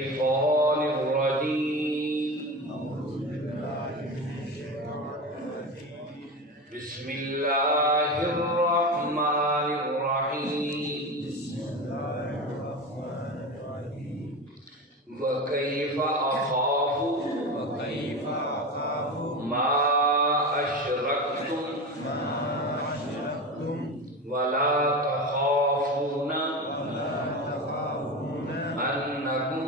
الشيطان الرجيم. بسم الله الرحمن الرحيم. وكيف أخاف ما أشركتم ولا تخافون أنكم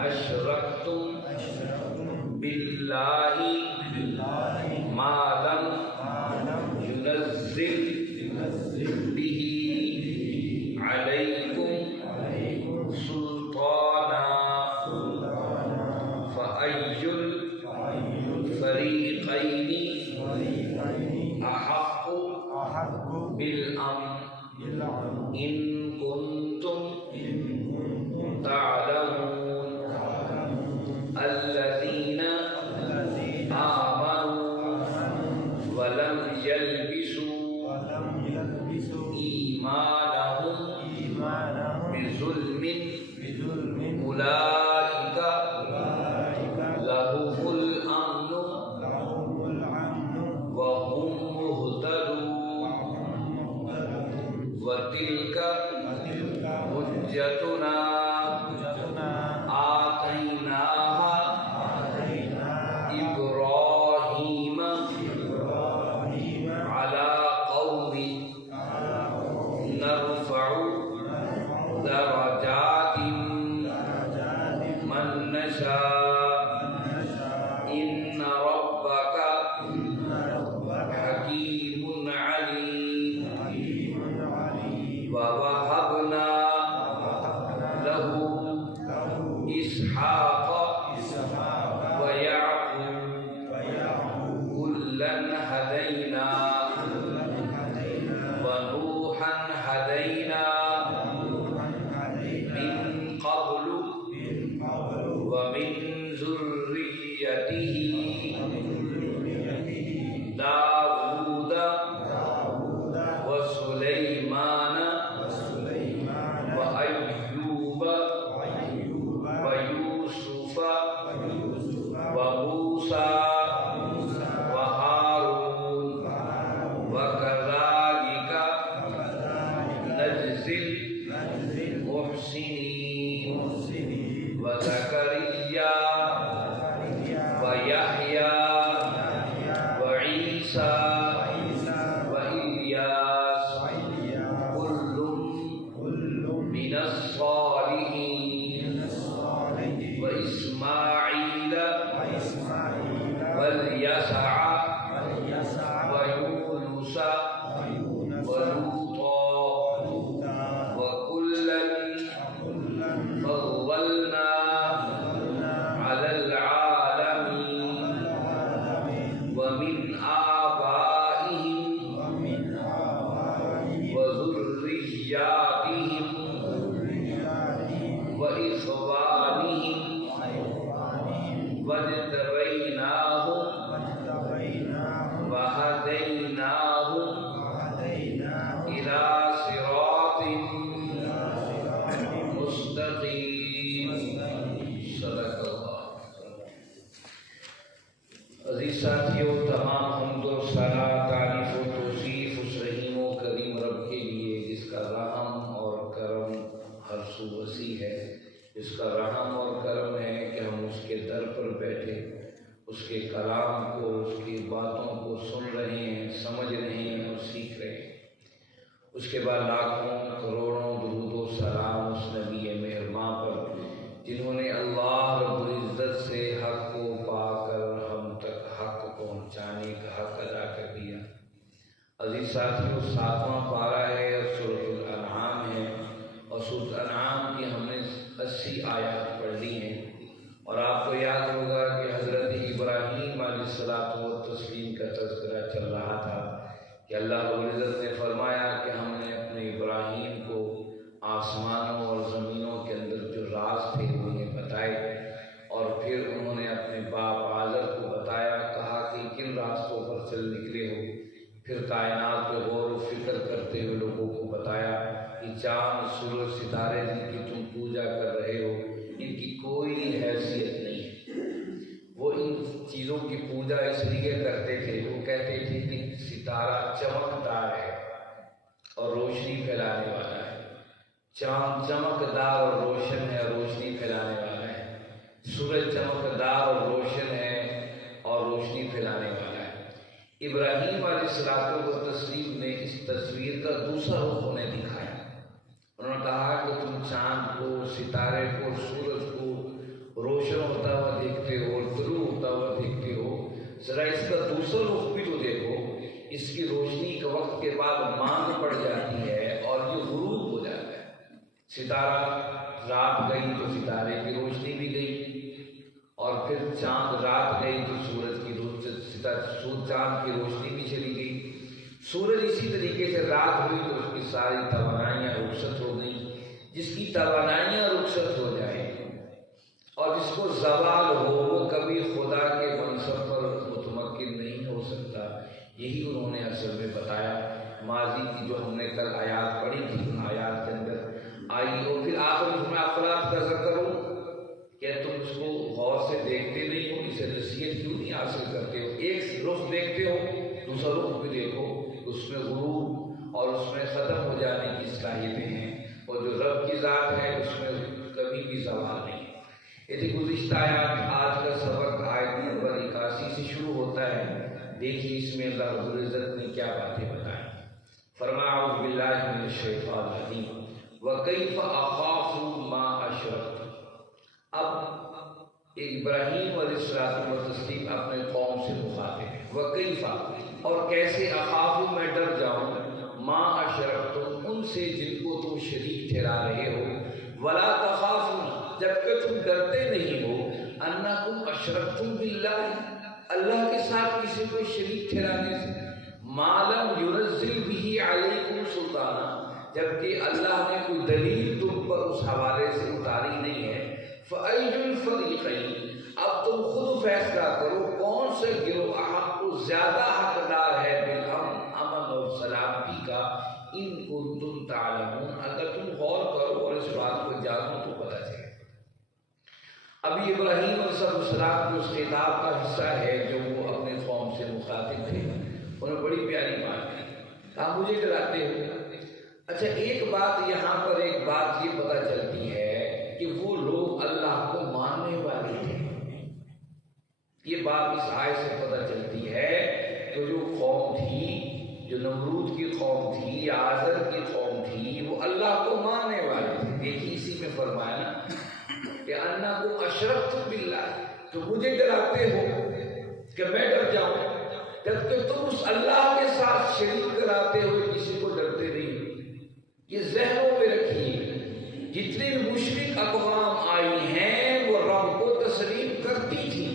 أشركتم بالله ما لم ينزل به عليكم سلطانا فأي الفريقين أحق بالأمن إن كنتم تعلمون. الذين آمنوا ولم يلبسوا إيمانهم بظلم أولئك لهم الأمن وهم مهتدون. وتلك حجتنا آتيناها إبراهيم على قومه نرفع درجات من نشاء إن ربك حكيم عليم. ووهبنا له إسحاق ويعقوب كلا هدينا ونوحا هدينا من قبل ومن ذريته داود وسليمان وأيوب ويوسف وموسى وهارون وكذلك نجزي المحسنين. وزكريا ويحيى وعيسى وإلياس كل من الصالحين. وإسماعيل واليسع ويونس ولوطا وكلا فضلنا على العالمين. ومن آبائهم وذرياتهم وإخوانهم واجتبيناهم وهديناهم إلى صراط مستقيم. صدق اللہ. عزیز ساتھیوں، تمام حمد و ثنا، تعریف و توصیف اس رحیم و کریم رب کے لیے جس کا رحم اور کرم ہر سو وسیع ہے. اس کا رحم اور کرم ہے کہ ہم اس کے در پر بیٹھے اس کے کلام کو، اس کی باتوں کو سن رہے ہیں، سمجھ رہے ہیں اور سیکھ رہے ہیں. اس کے بعد لاکھوں کروڑوں درود و سلام اس نبی مہرباں پر جنہوں نے اللہ رب العزت سے حق کو پا کر ہم تک حق پہنچانے کا حق ادا کر دیا. عزیز ساتھیوں، 7واں پارہ ہے اور سورۃ الانعام ہے، اور سورۃ الانعام کی ہم نے 80 آیات پڑھ لی ہیں. اور آپ کو یاد ہوگا کہ حضرت ابراہیم علیہ الصلوۃ والتسلیم کا تذکرہ چل رہا تھا کہ اللہ رب العزت نے فرمایا کہ ہم نے اپنے ابراہیم کو آسمانوں اور زمینوں کے اندر جو راز تھے انہیں بتائے، اور پھر انہوں نے اپنے باپ آزر کو بتایا، کہا کہ کن راستوں پر چل نکلے ہو. پھر کائنات پہ غور و فکر کرتے ہوئے لوگوں کو بتایا کہ چاند، سورج، ستارے جن کی تم پوجا کر رہے ہو چاند چمکدار اور روشن ہے، روشنی پھیلانے والا ہے، سورج چمکدار اور روشن ہے اور روشنی پھیلانے والا ہے۔ ابراہیم علیہ السلام و تسلیم نے اس تصویر کا دوسرا رخ انہیں دکھایا۔ انہوں نے کہا کہ تم چاند کو، ستارے کو، سورج کو روشن ہوتا ہوا دیکھتے ہو، طلوع ہوتا ہوا دیکھتے ہو، ذرا اس کا دوسرا رخ بھی تو دیکھو۔ اس کی روشنی کے وقت کے بعد ماند پڑ جاتی ہے اور یہ غروب ہو جاتا ہے۔ ستارہ رات گئی تو ستارے کی روشنی بھی گئی، اور پھر چاند رات گئی تو سورج کی چاند کی روشنی بھی چلی گئی۔ سورج اسی طریقے سے رات ہوئی تو اس کی ساری توانائیاں رخصت ہو گئیں۔ جس کی توانائیاں رخصت ہو جائیں اور جس کو زوال ہو، وہ کبھی خدا کے منصب پر متمکن نہیں ہو سکتا۔ یہی انہوں نے اصل میں بتایا۔ ماضی کی جو ہم نے کل آیات پڑھی تھی، ان آیات کے اندر آئی، اور پھر آخر میں افراد کا ذکر ہو کہ تم اس کو غور سے دیکھتے نہیں ہو، اسے نصیحت کیوں نہیں حاصل کرتے ہو؟ ایک رخ دیکھتے ہو، دوسرا رخ بھی دیکھو، اس میں غروب اور اس میں ختم ہو جانے کی صلاحیتیں ہیں، اور جو رب کی ذات ہے اس میں کبھی بھی زوال نہیں۔ یہ تھی گزشتہ آیات۔ آج کا سبق آیت نمبر 81 سے شروع ہوتا ہے۔ دیکھیے اس میں اللہ رب العزت نے کیا باتیں بتائیں۔ فرمایا اعوذ باللہ من الشیطان الرجیم وَكَيْفَ أَخَافُ مَا أَشْرَكْتُمْ۔ اب ابراہیم علیہ السلام و تسلیم اپنے قوم سے مخاطب ہیں۔ وَكَيْفَ، اور کیسے، اخاف میں ڈر جاؤں، ما اشرکتم، ان سے جن کو تم شریک ٹھہرا رہے ہو، ولا تخافون، جبکہ تم ڈرتے نہیں ہو، انکم اشرکتم باللہ، اللہ کے ساتھ کسی کو شریک ٹھہرانے سے، ما لم ينزل به علیکم سلطانا، جبکہ اللہ نے کوئی دلیل تم پر اس حوالے سے اتاری نہیں ہے۔ فَأَيُّ الْفَرِيقَيْنِ، اب تم خود فیصلہ کرو کون سے گروہ احق کو زیادہ حقدار ہے بالامن، امن اور سلامتی کا، ان کنتم تعلمون، اگر تم غور کرو اور اس بات کو جانو تو پتہ چلے۔ ابھی ابراہیم علیہ السلام کے اس خطاب کا حصہ ہے جو وہ اپنے قوم سے مخاطب تھے۔ انہوں نے بڑی پیاری بات کی، کہا مجھے ڈراتے ہو۔ اچھا، ایک بات یہاں پر، ایک بات یہ پتہ چلتی ہے کہ وہ لوگ اللہ کو ماننے والے تھے۔ یہ بات اس آیت سے پتہ چلتی ہے کہ جو قوم تھی، جو نمرود کی قوم تھی یا آزر کی قوم تھی، وہ اللہ کو ماننے والے تھے۔ دیکھیے اسی میں فرمایا نا کہ انکم اشرکتم باللہ، تو مجھے ڈراتے ہو کہ میں ڈر جاؤں، جبکہ تم اس اللہ کے ساتھ شریک کراتے ہوئے کسی کو ڈرتے نہیں۔ یہ ذہنوں میں رکھیے، جتنی مشرک اقوام آئی ہیں وہ رب کو تسلیم کرتی تھی،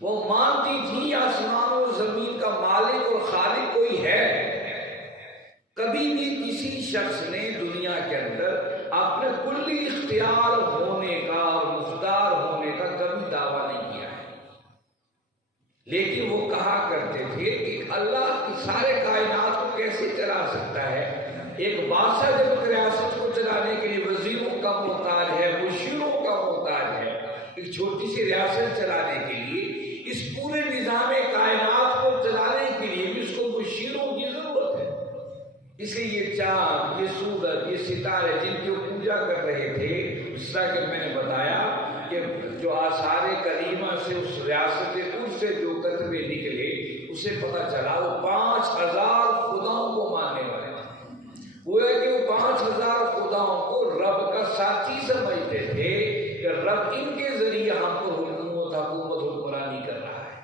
وہ مانتی تھی آسمان و زمین کا مالک اور خالق کوئی ہے۔ کبھی بھی کسی شخص نے دنیا کے اندر اپنے کلی اختیار ہونے کا اور مختار ہونے کا کبھی دعویٰ نہیں کیا ہے، لیکن وہ کہا کرتے تھے کہ اللہ کی سارے کائنات کو کیسے چلا سکتا ہے؟ ایک بادشاہ جب ریاست کو چلانے کے لیے وزیروں کا محتاج ہے، مشیروں کا محتاج ہے، ایک چھوٹی سی ریاست چلانے کے لیے، اس پورے نظام کائنات کو چلانے کے لیے بھی اس کو مشیروں کی ضرورت ہے۔ اس لیے یہ چاند، یہ سورج، یہ ستارے جن کی پوجا کر رہے تھے، اس طرح کہ میں نے بتایا کہ جو آثار کریمہ سے اس ریاست اس سے جو کتبے نکلے، اسے پتہ چلا وہ 5000 خداؤں کو ماننے والے تھے۔ وہ ہے کہ وہ 5000 خداؤں کو رب کا ساتھی سمجھتے تھے کہ رب ان کے ذریعے ہم کو حکومت حکمرانی کر رہا ہے۔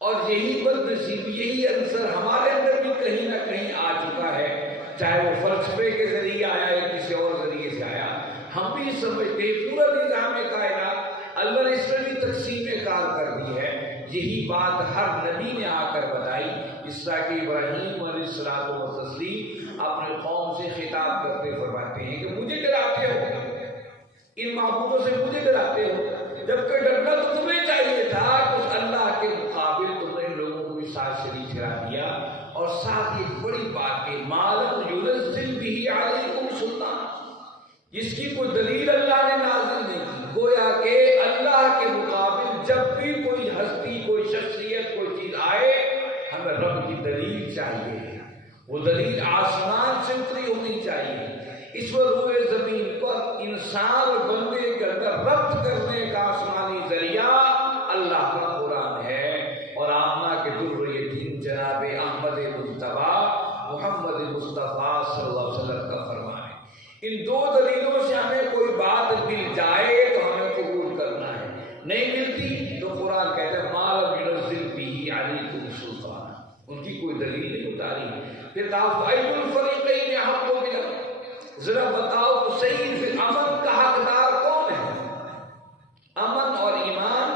اور یہی بدنصیب، یہی عنصر ہمارے اندر بھی کہیں نہ کہیں آ چکا ہے، چاہے وہ فلسفے کے ذریعے آیا یا کسی اور ذریعے سے آیا۔ ہم بھی سمجھتے پورا نظام کائنات اللہ نے اس میں بھی تقسیم کار کر دی ہے۔ یہی بات ہر نبی نے آ کر بتائی، اس طرح کہ ابراہیم علیہ السلام و تسلیم اپنے قوم سے خطاب کرتے فرماتے ہیں کہ مجھے ڈراتے ہو، ان معبودوں سے مجھے ڈراتے ہو، جبکہ ڈرنا تو تمہیں چاہیے تھا کہ اس اللہ کے مقابل تم نے لوگوں کو بھی ساتھ شریک ٹھہرا دیا۔ اور ساتھ یہ بڑی بات ہے، ما لم ينزل به علیکم سلطان، جس کی کوئی دلیل اللہ نے نازل نہیں کی۔ گویا کہ اللہ کے مقابل جب بھی کوئی ہستی، کوئی شخصیت، کوئی چیز آئے، ہمیں رب کی دلیل چاہیے۔ وہ دلیل آسمان سے اتری ہونی چاہیے، اس روئے زمین پر انسان اور بندے کے اندر ربط کرنے کا آسمانی ذریعہ اللہ کا قرآن ہے اور آمنہ کے در یتیم جناب احمد مجتبی محمد مصطفیٰ صلی اللہ علیہ وسلم کا فرمان ہے۔ ان دو دلیلوں سے ہمیں کوئی بات مل جائے تو ہمیں قبول کرنا ہے، نہیں ملتی تو قرآن کہتا ہے ما لم ينزل به علیکم سلطان، ان کی کوئی دلیل نہیں اتاری۔ پھر کہا ای الفریقین احق بالامن، ذرا بتاؤ تو صحیح پھر امن کا حقدار کون ہے؟ امن اور ایمان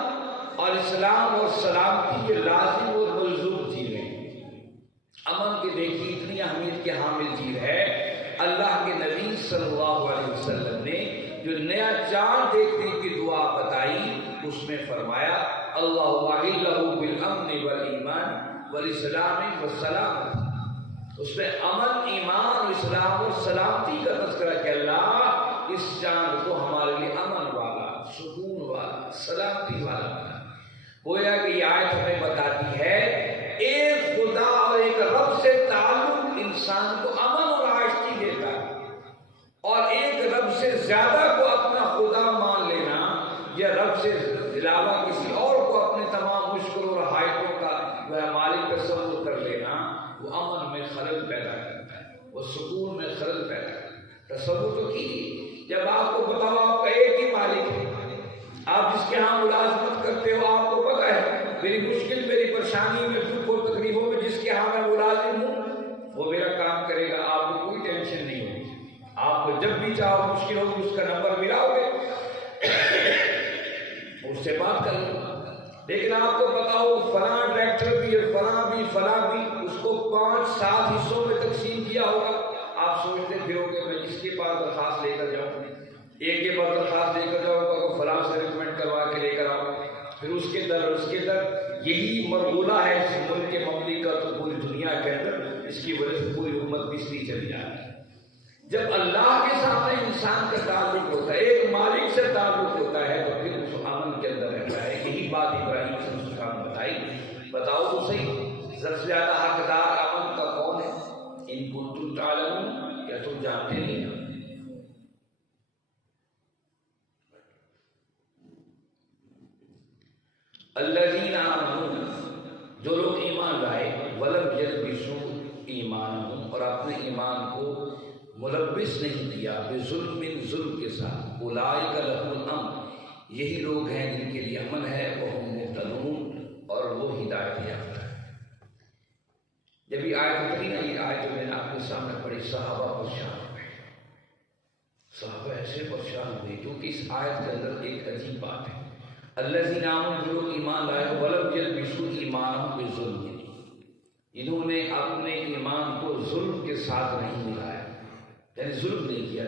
اور اسلام اور سلامتی کے لازم اور ملزوم چیزیں۔ امن کی دیکھیے اتنی اہمیت کے حامل چیز ہے، اللہ کے نبی صلی اللہ علیہ وسلم نے جو نیا چاند دیکھنے کی دعا بتائی اس میں فرمایا اللہ وحیلہ بالامن والایمان والاسلام والسلامت، اس میں امن، ایمان، اسلام اور سلامتی کا تذکرہ کہ اللہ اس چاند کو ہمارے لیے امن والا، سکون والا، سلامتی والا بنا۔ گویا کہ یہ آیت ہمیں بتاتی ہے ایک خدا اور ایک رب سے تعلق انسان کو امن اور آشتی دیتا ہے، اور ایک رب سے زیادہ کو اپنا خدا مان لینا یا رب سے علاوہ کسی اور کو اپنے تمام مشکلوں اور حاجتوں کا مالک تصور کر لینا، وہ امن میں خلل پیدا کرتا ہے، وہ سکون میں خلل پیدا کرتا ہے۔ تصور تو کیجیے، جب آپ کو بتاؤ آپ کا ایک ہی مالک ہے، آپ جس کے ہاں ملازمت کرتے ہو آپ کو پتہ ہے میری مشکل، میری پریشانی میں، دکھ اور تکلیفوں میں جس کے ہاں میں ملازم ہوں وہ میرا کام کرے گا، آپ کو کوئی ٹینشن نہیں ہوگی، آپ کو جب بھی چاہو مشکل ہوگی اس کا نمبر ملاؤ گے اس سے بات کر لو۔ لیکن آپ کو پتا ہو فلاں ڈائریکٹر بھی ہے، فلاں بھی اس کو 5-7 حصوں میں تقسیم کیا ہوگا، آپ سوچتے پھرو گے میں جس کے پاس درخواست لے کر جاؤں، ایک کے پاس درخواست لے کر جاؤں گا فلاں سے ریکمنڈ کروا کے لے کر آؤں، پھر اس کے در یہی مرغولہ ہے اس ملک کے مملکت تو پوری دنیا کے اندر، اس کی وجہ سے پوری امت پچھلی چلی جاتی ہے۔ جب اللہ کے سامنے انسان کا تعلق ہوتا ہے، ایک مالک سے تعلق ہوتا ہے تو پھر اس امن کے اندر رہتا ہے۔ یہی بات ابراہیم صلی اللہ علیہ وسلم نے بتائی۔ بتاؤ تو صحیح سب سے زیادہ حقدار امن کا کون ہے؟ ان کنتم تعلمون، کیا تم جانتے نہیں ہو؟ الذین آمنوا، جو لوگ ایمان لائے، ولم یلبسوا ایمانہم، اور اپنے ایمان کو ملبس نہیں کیا بظلم، ظلم کے ساتھ، اولئک لہم الامن، یہی لوگ ہیں جن کے لیے امن ہے، وہم مہتدون، اور وہ ہدایت یافتہ ہے۔ جب یہ آیت اتری نا، یہ آیت میں نے آپ کے سامنے پڑھی، صحابہ پریشان ہوئے، صحابہ ایسے پریشان ہوئے کیونکہ اس آیت کے اندر ایک عجیب بات ہے، الذین آمنوا، جو لوگ ایمان لائے، ولم یلبسوا ایمانہم بظلم، انہوں نے اپنے ایمان کو ظلم کے ساتھ نہیں ملایا، یعنی ظلم نہیں کیا،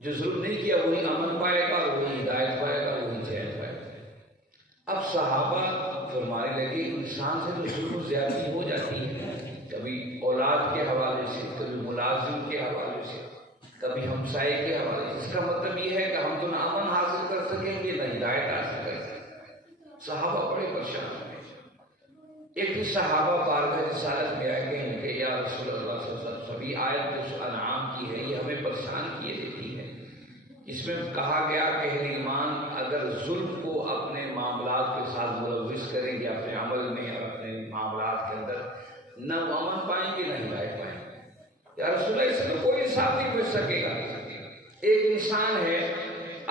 جو ظلم نہیں کیا وہی امن پائے گا، وہی ہدایت پائے گا، وہی چین پائے گا۔ اب صحابہ فرمانے لگے انسان سے تو ظلم زیادتی ہو جاتی ہے، کبھی اولاد کے حوالے سے، کبھی ملازم کے حوالے سے، کبھی ہمسائے کے حوالے سے، اس کا مطلب یہ ہے کہ ہم تو نہ امن حاصل کر سکیں گے نہ ہدایت حاصل کر سکیں گے۔ صحابہ بڑے پریشان ہوئے۔ ایک بھی صحابہ بارگاہ رسالت میں آئے گئے کہ یا رسول اللہ صلی اللہ علیہ وسلم، سبھی آیت جو انعام کی ہے یہ ہمیں پریشان کیے دیتی ہے، اس میں کہا گیا کہ اہل ایمان اگر ظلم کو اپنے معاملات کے ساتھ ملوث کریں گے، اپنے عمل میں اور اپنے معاملات کے اندر، نہ وہ امن پائیں گے نہ ہدایت پائیں گے۔ یا رسول اللہ، اس میں کوئی انصاف نہیں بچ سکے گا۔ ایک انسان ہے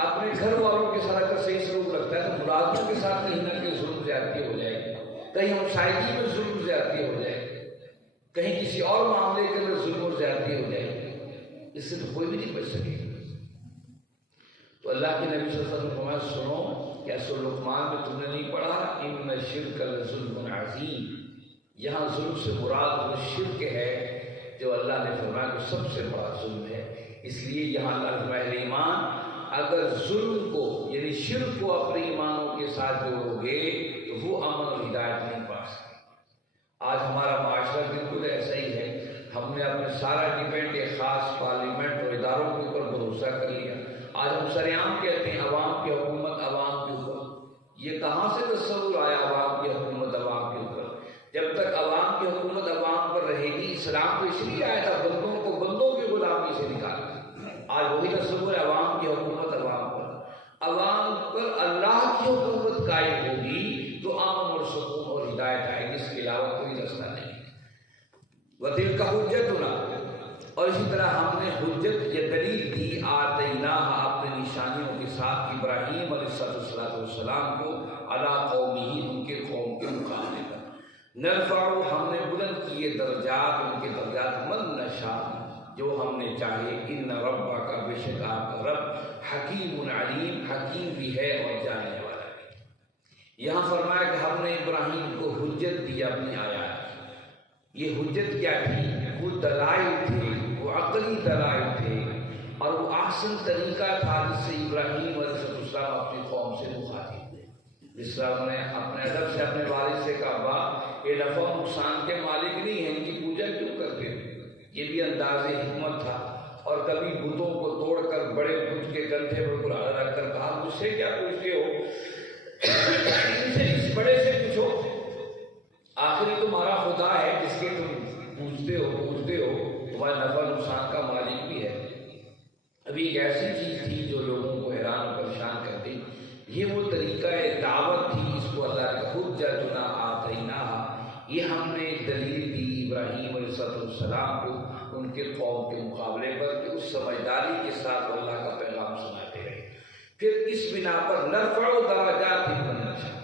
اپنے گھر والوں کے ساتھ اگر صحیح سلوک رکھتا ہے تو ملازموں کے ساتھ کہیں نہ کہیں ظلم زیادتی ہو جائے گی، کہیں ہمسائیگی میں ظلم زیادتی ہو جائے گی، کہیں کسی اور معاملے کے اندر ظلم اور زیادتی ہو جائے گی، اس سے تو کوئی بھی نہیں بچ سکے گا۔ تو اللہ کے نبی صلی اللہ علیہ وسلم نے فرمایا سنو، کیا سورہ لقمان میں تم نے نہیں پڑھا ان الشرک لظلم عظیم، یہاں ظلم سے مراد وہ شرک ہے جو اللہ نے فرمایا کہ سب سے بڑا ظلم ہے۔ اس لیے یہاں اللہ اہل ایمان اگر ظلم کو یعنی شرک کو اپنے ایمانوں کے ساتھ جوڑو گے تو وہ امن اور ہدایت نہیں پا سکتے۔ آج ہمارا معاشرہ بالکل ایسا ہی ہے، ہم نے اپنے سارا ڈیپینڈ ایک خاص پارلیمنٹ اور اداروں کے اوپر بھروسہ کر لیا۔ آج ہم سریعام کہتے ہیں عوام کی حکومت عوام کے اوپر، یہ کہاں سے تصور آیا عوام کی حکومت عوام کے اوپر؟ جب تک عوام کی حکومت عوام پر رہے گی، اسلام تو اس لیے آیا تھا بندوں کو بندوں کی غلامی سے نکالا، عوام پر اللہ کی حکومت قائم ہوگی تو امن اور سکون اور ہدایت آئے گی، اس کے علاوہ کوئی رستہ نہیں۔ وَتِلْكَ حُجَّتُنَا، اور اسی طرح ہم نے حجت یہ دلیل دی آتیناہا اپنے نشانیوں کے ساتھ ابراہیم علیہ السلام کو علی قومہ ان کے قوم کے مقابلے پر، نرفع ہم نے بلند کیے درجات ان کے درجات من نشاء جو ہم نے چاہے، ان ربک کا بے شک آپ کا رب حکیم علیم حکیم بھی ہے اور جاننے والا بھی۔ یہاں فرمایا کہ ہم نے ابراہیم کو حجت دی اپنی آیات۔ یہ حجت کیا تھی؟ وہ دلائل تھے، وہ عقلی دلائل تھے، اور وہ احسن طریقہ تھا جس سے ابراہیم علیہ السلام اپنی قوم سے مخاطب ہوئے۔ جس طرح انہوں نے اپنے ادب سے اپنے والد سے کہا، باپ یہ نفع نقصان کے مالک نہیں ہیں، ان کی پوجا کیوں کرتے ہیں؟ یہ بھی انداز حکمت تھا۔ اور کبھی بتوں کو توڑ کر بڑے بت کے کندھے پر قرآن رکھ کر کہا، مجھ سے کیا پوچھتے ہو؟ ان سے اس بڑے سے پوچھو، آخری تمہارا خدا ہے جس کے تم پوچھتے ہو، تمہارے نفع نقصان کا مالک بھی ہے۔ ابھی ایک ایسی چیز تھی جو لوگوں کو حیران و پریشان کرتی، یہ وہ طریقہ دعوت تھی، اس کو اللہ نے حجتنا آتیناہا، یہ ہم نے دلیل دی ابراہیم علیہ السلام کو ان کے قوم کے مقابلے پر کہ اس سمجھداری کے ساتھ اللہ کا پیغام سناتے رہے۔ پھر اس بنا پر نرفع درجات من نشاء،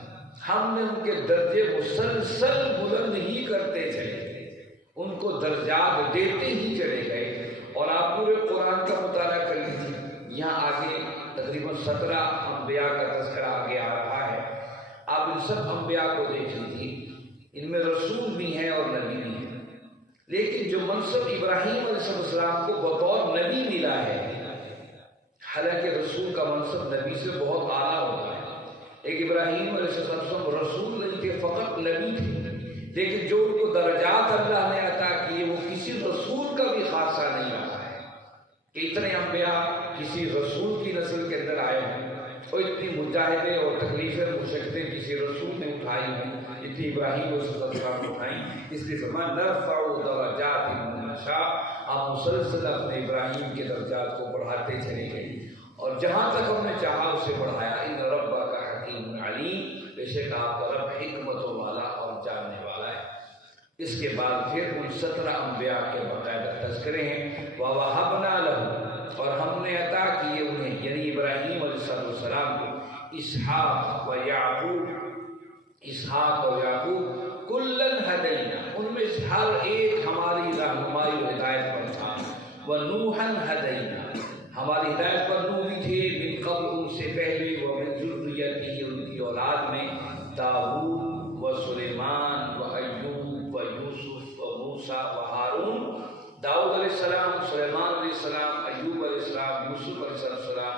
ہم نے ان کے درجے مسلسل بلند ہی کرتے چلے، ان کو درجات دیتے ہی چلے گئے۔ اور آپ پورے قرآن کا مطالعہ کر لیجیے، یہاں آگے تقریباً 17 انبیاء کا تذکرہ آگے آ رہا ہے۔ آپ ان سب انبیاء کو دیکھ لیجیے، ان میں رسول بھی ہیں اور نبی بھی ہیں، لیکن جو منصب ابراہیم علیہ السلام کو بطور نبی ملا ہے، حالانکہ رسول کا منصب نبی سے بہت اعلیٰ ہوتا ہے، ایک ابراہیم علیہ السلام رسول نہیں تھے، فقط نبی تھے، لیکن جو ان کو درجات اللہ نے عطا کیے وہ کسی رسول کا بھی خاصہ نہیں رہا ہے کہ اتنے انبیاء کسی رسول کی نسل کے اندر آئے ہیں، اور اتنی مجاہدیں اور تکلیفیں مشقتیں کسی رسول نے اٹھائی ہیں جتنی ابراہیم علیہ السلام نے اٹھائیں۔ اس لیے فرمایا نرفع درجات من نشاء، آپ مسلسل اپنے ابراہیم کے درجات کو بڑھاتے چلے گئے، اور جہاں تک ہم نے چاہا اسے بڑھایا۔ ان ربک حکیم علیم، بے شک آپ کا رب حکمت والا اور جاننے والا ہے۔ اس کے بعد پھر ان 17 انبیاء کے باقاعدہ تذکرے ہیں۔ وَوَهَبْنَا لَهُ، اور ہم نے عطا کیے انہیں یعنی ابراہیم علیہ السلام کو اسحاق و یعقوب کُلًّا هَدَيْنَا، ان میں سے ہر ایک ہماری رہنمائی و ہدایت پر تھا۔ وَنُوحًا هَدَيْنَا، ہماری ہدایت پر نوح بھی تھے، من قبل ان سے پہلے، وَمِن ذُرِّيَّتِهِ، ان کی اولاد میں داؤد و سلیمان و ایوب و یوسف و موسیٰ و ہارون۔ داؤد علیہ السلام، سلیمان علیہ السلام، ایوب علیہ السلام، یوسف علیہ السلام،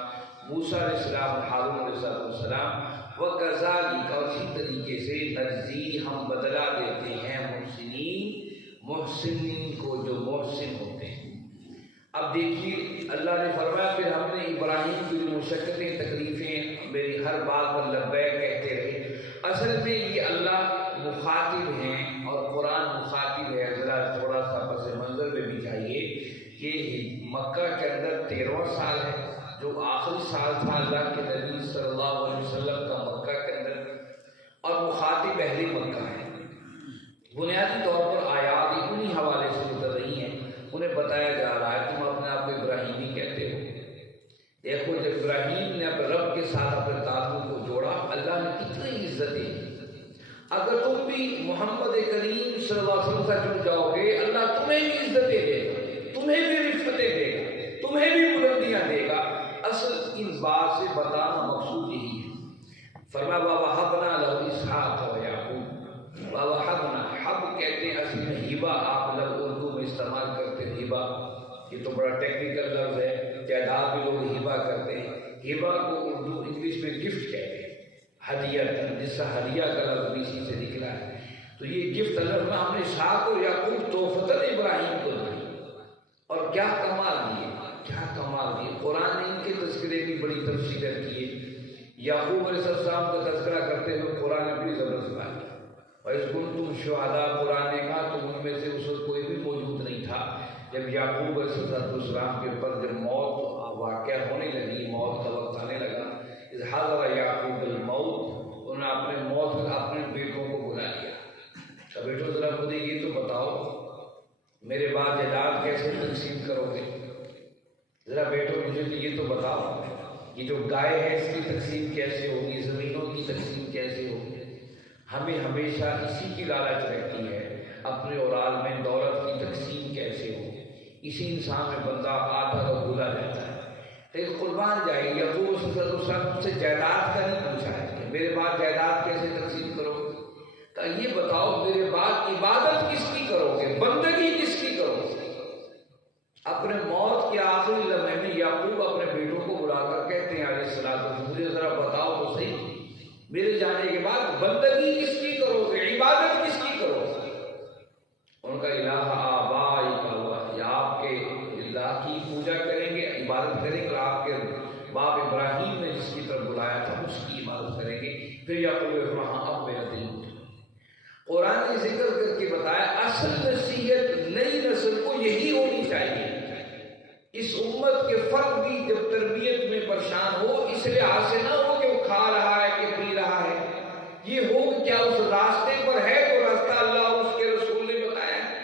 موسیٰ علیہ السلام، ہارون علیہ السلام۔ وَكَذَلِكَ، اور اسی طریقے سے نجزی، ہم بدلہ دیتے ہیں محسنین کو جو محسن ہوتے ہیں۔ اب دیکھیے اللہ نے فرمایا پھر ہم نے ابراہیم کی مشقتیں تکلیفیں میری ہر بات پر لبیک کہتے رہے۔ اصل میں یہ اللہ مخاطب ہیں اور قرآن مخاطب ہے۔ ذرا تھوڑا سا پس منظر میں بھی چاہیے کہ مکہ کے اندر 13واں سال ہے جو آخری سال تھا اللہ کے نبی صلی اللہ علیہ وسلم کا مکہ کے اندر، اور مخاطب اہل مکہ ہے۔ بنیادی طور پر آیات انہی حوالے سے گزر رہی ہیں، انہیں بتایا جا رہا ہے تم اپنے آپ کو ابراہیمی کہتے ہو۔ دیکھو جب ابراہیم نے اپنے رب کے ساتھ اپنے تعلق کو جوڑا، اللہ نے کتنی عزتیں دی۔ اگر تم بھی محمد کریم صلی اللہ علیہ وسلم سے جڑ جاؤ گے، اللہ تمہیں بھی عزتیں دے گا، تمہیں بھی رفعتیں دے گا، تمہیں بھی بلندیاں دے گا۔ اصل ان بات سے بتانا مقصود یہی ہے۔ فرمایا وَوَهَبْنَا لَهُ إِسْحَاقَ وَيَعْقُوبَ۔ وَوَهَبْنَا، حب کہتے ہیں اصل میں ہبہ، آپ لوگ اردو میں استعمال کرتے ہیں ہبہ، یہ تو بڑا ٹیکنیکل لفظ ہے، تعداد بھی لوگ ہبہ کرتے ہیں۔ ہبہ کو اردو انگلش میں گفٹ کہتے ہیں، ہدیہ، جس سے ہدیہ کا لفظ بھی اسی سے نکلا ہے۔ تو یہ گفٹ اللہ میں ہم نے اسحاق اور یعقوب تحفۃ ابراہیم کو دی، اور کیا کمال دیے، کیا کمال دیے۔ قرآن نے ان کے تذکرے کی بڑی تفصیل کی ہے۔ یعقوب علیہ السلام کا تذکرہ کرتے ہوئے قرآن نے بڑی زبردست بات کی۔ وَإِذْ كُنْتُمْ شُهَدَاءَ، قرآن نے کہا تو ان میں سے اس وقت کوئی بھی موجود نہیں تھا جب یعقوب علیہ السلام کے اوپر جب موت واقعہ ہونے لگی، موت کا وقت آنے لگا، اِذْ ہے اس کی تقسیم کیسے ہوگی، زمینوں کی تقسیم کیسے ہوگی، ہمیں ہمیشہ اسی کی لالچ رہتی ہے اپنے اولاد میں دولت کی تقسیم کیسے ہو، اسی انسان میں بندہ آتا اور بھولا رہتا ہے۔ لیکن قربان جائے یعقوب صلی اللہ علیہ وسلم سے جائیداد کا نہیں پوچھا ہے کہ میرے بعد جائیداد کیسے تقسیم کرو گے، کہ یہ بتاؤ میرے بعد عبادت کس کی کرو گے، بندگی کس کی کرو گے۔ اپنے موت کے آخری لمحے میں یعقوب اپنے بیٹوں کو بلا کر کہتے ہیں علیہ السلام، مجھے ذرا بتاؤ تو صحیح میرے جانے کے بعد بندگی کس کی کرو گے، عبادت کس کی کرو گے۔ ان کا الہ آبائی کا اللہ، یا آپ کے اللہ کی پوجا کریں گے، عبادت کریں گے، اور آپ کے باپ ابراہیم نے جس کی طرف بلایا تھا اس کی عبادت کریں گے۔ پھر یعقوب ابراہیم اب میرا دل اٹھا۔ قرآن نے ذکر کر کے بتایا اصل نصیحت نئی نسل کو یہی ہونی چاہیے۔ اس امت کے فرد بھی جب تربیت میں پریشان ہو اس لحاظ سے نہ ہو کہ وہ کھا رہا ہے کہ پی رہا ہے، یہ ہو کہ کیا اس راستے پر ہے جو راستہ اللہ اور اس کے رسول نے بتایا ہے۔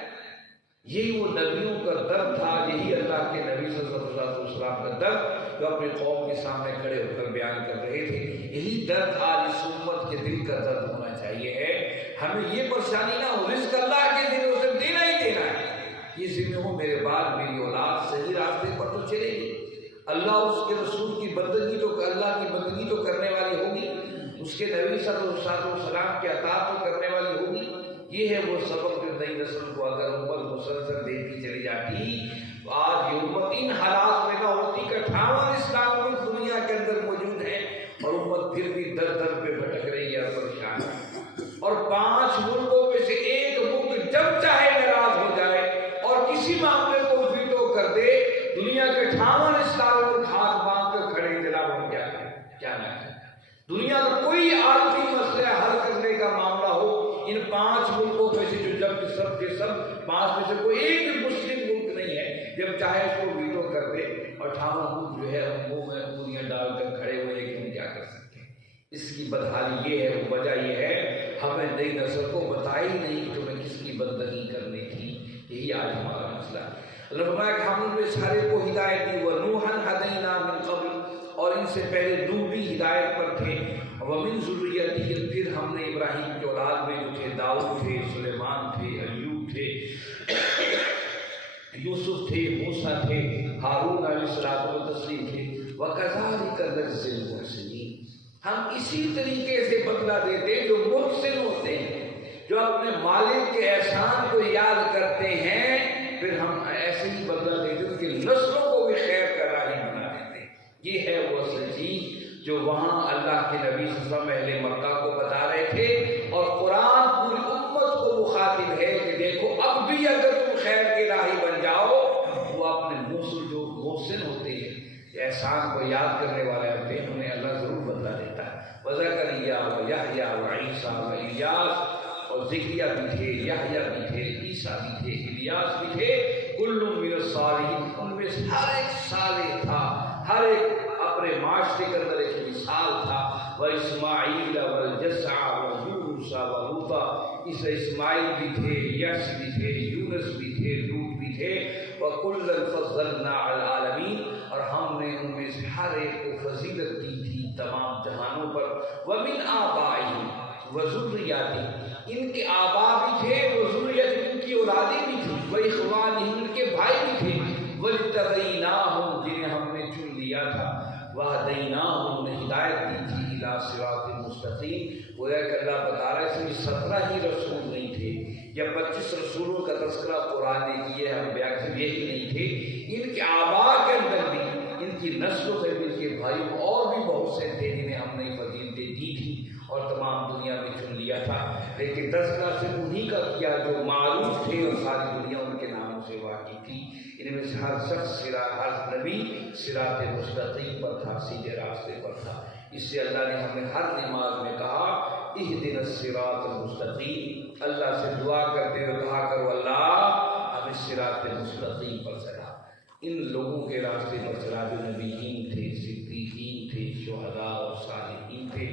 یہی وہ نبیوں کا درد تھا، یہی اللہ کے نبی صلی اللہ علیہ وسلم کا درد جو اپنی قوم کے سامنے کھڑے ہو کر بیان کر رہے تھے، یہی درد آج اس امت کے دل کا درد ہونا چاہیے ہے۔ ہمیں یہ پریشانی نہ ہو، رزق اللہ کے ذمہ اسے دینا ہی دینا ہے، یہ ذمہ ہو میرے بعد میری اولاد صحیح راستے پر تو چلے گی، اللہ اس کے رسول کی بندگی تو اللہ کی بندگی تو کرنے والی ہوگی، اس کے نبی صلی اللہ علیہ وسلم کے اطاعت تو کرنے والی ہوگی۔ یہ ہے وہ سبق جو نئی نسل کو اگر امت مسلسل دیتی چلی جاتی، آج یہ امت ان حالات میں نہ ہوتی کہ 58 اسلام ملک دنیا کے اندر موجود ہیں اور امت پھر بھی در در پہ بھٹک رہی ہے، پریشان ہے، اور 5 ملکوں میں سے ایک ملک جب چاہے ناراض ہو جائے اور کسی معاملے کو ویٹو کر دے، دنیا کے 58 اسلام ملک ہاتھ باندھ کر کھڑے جناب ہم کیا کریں، کیا نہ کریں۔ دنیا کا کوئی عالمی مسئلہ حل کرنے کا معاملہ ہو، ان 5 ملکوں میں سے جو جب کہ سب کے سب 5 میں سے کوئی ایک بھی مسلم ملک نہیں ہے، جب چاہے اس کو ویٹو کر دے، اور 58 ملک جو ہے منہ میں انگلیاں ڈال کر کھڑے ہوئے کہ ہم کیا کر سکتے ہیں۔ اس کی بدحالی یہ ہے، وجہ یہ ہے ہمیں نئی نسل کو بتائی نہیں کہ تمہیں کس کی بندگی کرنی تھی، یہی آج ہمارا مسئلہ ہے۔ اللہ فرمایا کہ ہم نے سارے کو ہدایت دی، وَنُوحًا هَدَيْنَا مِن قَبْلُ، اور ان سے پہلے نوح بھی ہدایت پر تھے، وَمِن ذُرِّيَّتِهِ، پھر ہم نے ابراہیم کے اولاد میں جو تھے داؤد تھے، سلیمان تھے، ایوب تھے، یوسف تھے، موسیٰ تھے، ہارون علیہ السلام تھے، وَكَذَلِكَ نَجْزِي الْمُحْسِنِينَ، ہم اسی طریقے سے بدلہ دیتے جو محسن ہوتے ہیں، جو اپنے مالک کے احسان کو یاد کرتے ہیں، پھر ہم ایسے ہی بدلہ دیتے ان کی نسلوں کو بھی خیر کا راہی بنا دیتے۔ یہ ہے وہ اصل چیز جو وہاں اللہ کے نبی صلی اللہ علیہ وسلم اہل مکہ کو بتا رہے تھے، اور قرآن پوری امت کو مخاطب ہے کہ دیکھو اب بھی اگر تم خیر کے راہی بن جاؤ، وہ اپنے محسن جو محسن ہوتے ہیں، احسان کو یاد کرنے والے ہوتے ہیں، انہیں اللہ ضرور بدلہ دیتا ہے۔ وزکریا و یحییٰ و عیسیٰ و الیاس، اور ذکریہ بھی تھے، یحییٰ بھی تھے، عیسیٰ بھی تھے، الیاس بھی تھے، کل من الصالحین، ان میں سے ہر ایک صالح تھا، ہر ایک اپنے معاشرے کے اندر ایک مثال تھا۔ واسماعیل والجسع ویونس ولوطا، اس اسماعیل بھی تھے، یس بھی تھے، یونس بھی تھے، لوط بھی تھے، وکلا فضلنا علی العالمین، اور ہم نے ان میں سے ہر ایک کو فضیلت دی تھی تمام جہانوں پر۔ ومن آبائہم وذریاتہم، ان کے آبا بھی تھے، وذریت ان کی اولادیں بھی تھیں، واخوانہم ان کے بھائی بھی تھے، واجتبیناہم جنہیں ہم نے چن لیا تھا، وہدیناہم نے ہدایت دی تھی الی صراط مستقیم۔ گویا کہ اللہ بتا رہا ہے صرف 17 ہی رسول نہیں تھے یا 25 رسولوں کا تذکرہ قرآن نے کیا ہے، ہم بیان یہی نہیں تھے، ان کے آبا کے اندر بھی، ان کی نسلوں میں بھی، ان کے بھائیوں اور بھی بہت سے تھے جنہیں ہم نے فضیلتیں دی تھی اور تمام دنیا میں چن لیا تھا، لیکن تذکرہ صرف انہی کا کیا جو معروف تھے اور ساری دنیا ان کے ناموں سے واقف تھی۔ ان میں سے ہر شخص ہر نبی صراط مستقیم پر تھا، سیدھے راستے پر تھا۔ اس سے اللہ نے ہمیں ہر نماز میں کہا اہدنا الصراط المستقیم، اللہ سے دعا کرتے ہوئے کہا کرو اللہ ہمیں صراط مستقیم پر چلا، ان لوگوں کے راستے پر چلا جو نبیین تھے، صدیقین تھے، شہداء اور صالحین تھے۔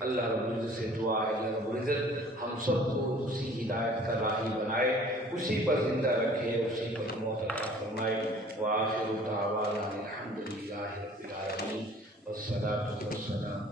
اللہ رب العزت سے دعا ہے اللہ رب العزت ہم سب کو اسی ہدایت کا راہی بنائے، اسی پر زندہ رکھے، اسی پر موت عطا فرمائے۔ وآخر دعوانا الحمد للہ رب العالمین۔ والصلاة والسلام